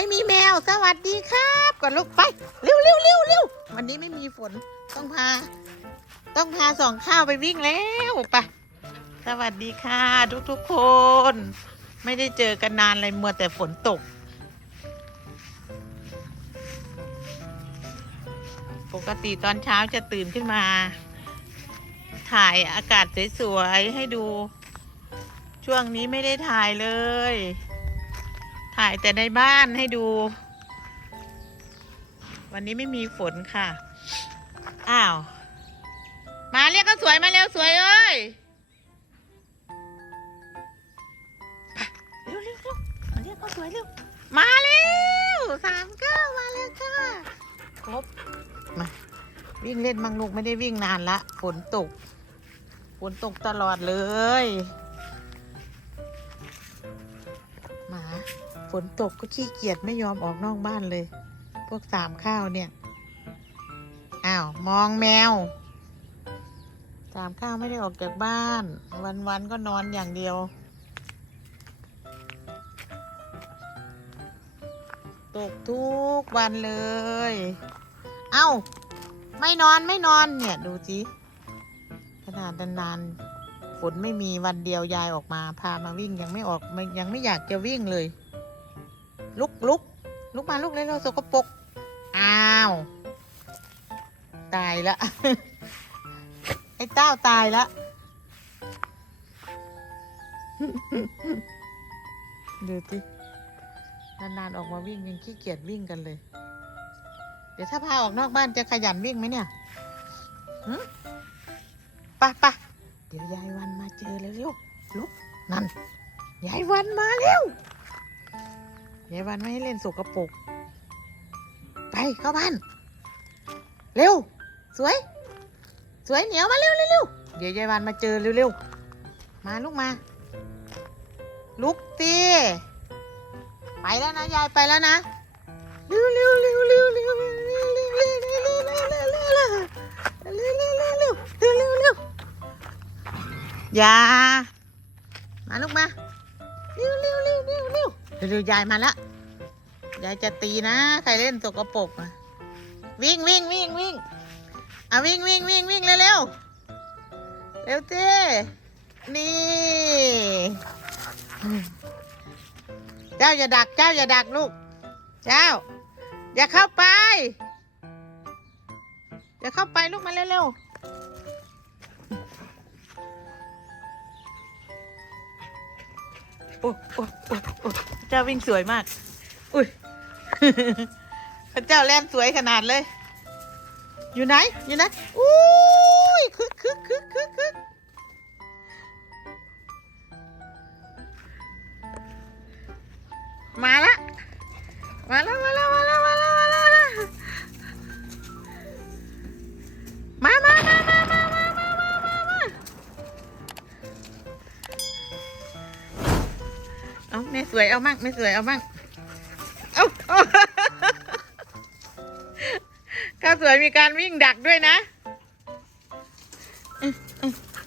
ไม่มีแมวสวัสดีครับก่อนลูกไปเร็วเร็วเร็วเร็ววันนี้ไม่มีฝนต้องพา ต้องพาสองข้าวไปวิ่งแล้วไปสวัสดีค่ะ ทุกทุกๆคน ไม่ได้เจอกันนานเลยมัวแต่ฝนตก ปกติตอนเช้าจะตื่นขึ้นมา ถ่ายอากาศสวยๆให้ดู ช่วงนี้ไม่ได้ถ่ายเลย ถ่ายแต่ในบ้านให้ดู วันนี้ไม่มีฝนค่ะ อ้าว มาเรียกก็สวยมาเร็วสวยเอ้ยไปเร็วเร็วเร็วมาเรียกก็สวยเร็ว มาเร็วสามเก้ามาเร็วค่ะครบมาวิ่งเล่นมังลูกไม่ได้วิ่งนานละฝนตกฝนตกตลอดเลย หมา ฝนตกก็ขี้เกียจไม่ยอมออกนอกบ้านเลย พวกสามข้าวเนี่ย อ้าว มองแมว สามข้าวไม่ได้ออกจากบ้าน วันๆก็นอนอย่างเดียว ตกทุกวันเลย เอ้า ไม่นอนไม่นอนเนี่ย ดูสิขนาดนานๆฝนไม่มีวันเดียวยายออกมา พามาวิ่งยังไม่ออกยังไม่อยากจะวิ่งเลย ลุกลุกลุกมาลุกเลยเราสกปรกอ้าว ตายละ ไอ้เต้าตายละดูสินานๆออกมาวิ่งยังขี้เกียจวิ่งกันเลย เดี๋ยวถ้าพาออกนอกบ้านจะขยันวิ่งไหมเนี่ยหืมปะปะเดี๋ยวยายวันมาเจอแล้วเร็วลุกนั่นยายวันมาเร็ว ยายวันไม่ให้เล่นสกรปรกไปเข้าบ้าน เร็ว สวย สวยเหนียวมาเร็วเร็วเดี๋ยวยายวันมาเจอเร็วเร็วมาลูกมา ลุกตีไปแล้วนะยายไปแล้วนะเร็วเร็วเร็วเร็วเร็วอยามาลูกมาเร็วเร็ว เร็วเร็วยายมาละยายจะตีนะ ใครเล่นสกปรกอะวิ่งวิ่งวิ่งวิ่งอะวิ่งวิ่งวิ่งวิ่งเร็วเร็วเร็วเจ้นี่ เจ้าอย่าดักเจ้าอย่าดักลูก เจ้า อย่าเข้าไป อย่าเข้าไปลูกมาเร็วๆ โอ้โอ้โอ้โอ้เจ้าวิ่งสวยมาก อุ้ยพระเจ้าแล่นสวยขนาดเลย อยู่ไหน อยู่ไหนอุ้ยคึกคึกคึกคึกคึกมาละ มาแล้วมาแล้ว เอาแม่สวยเอามั่งแม่สวยเอามั่งเอาเอาข้าวสวยมีการวิ่งดักด้วยนะ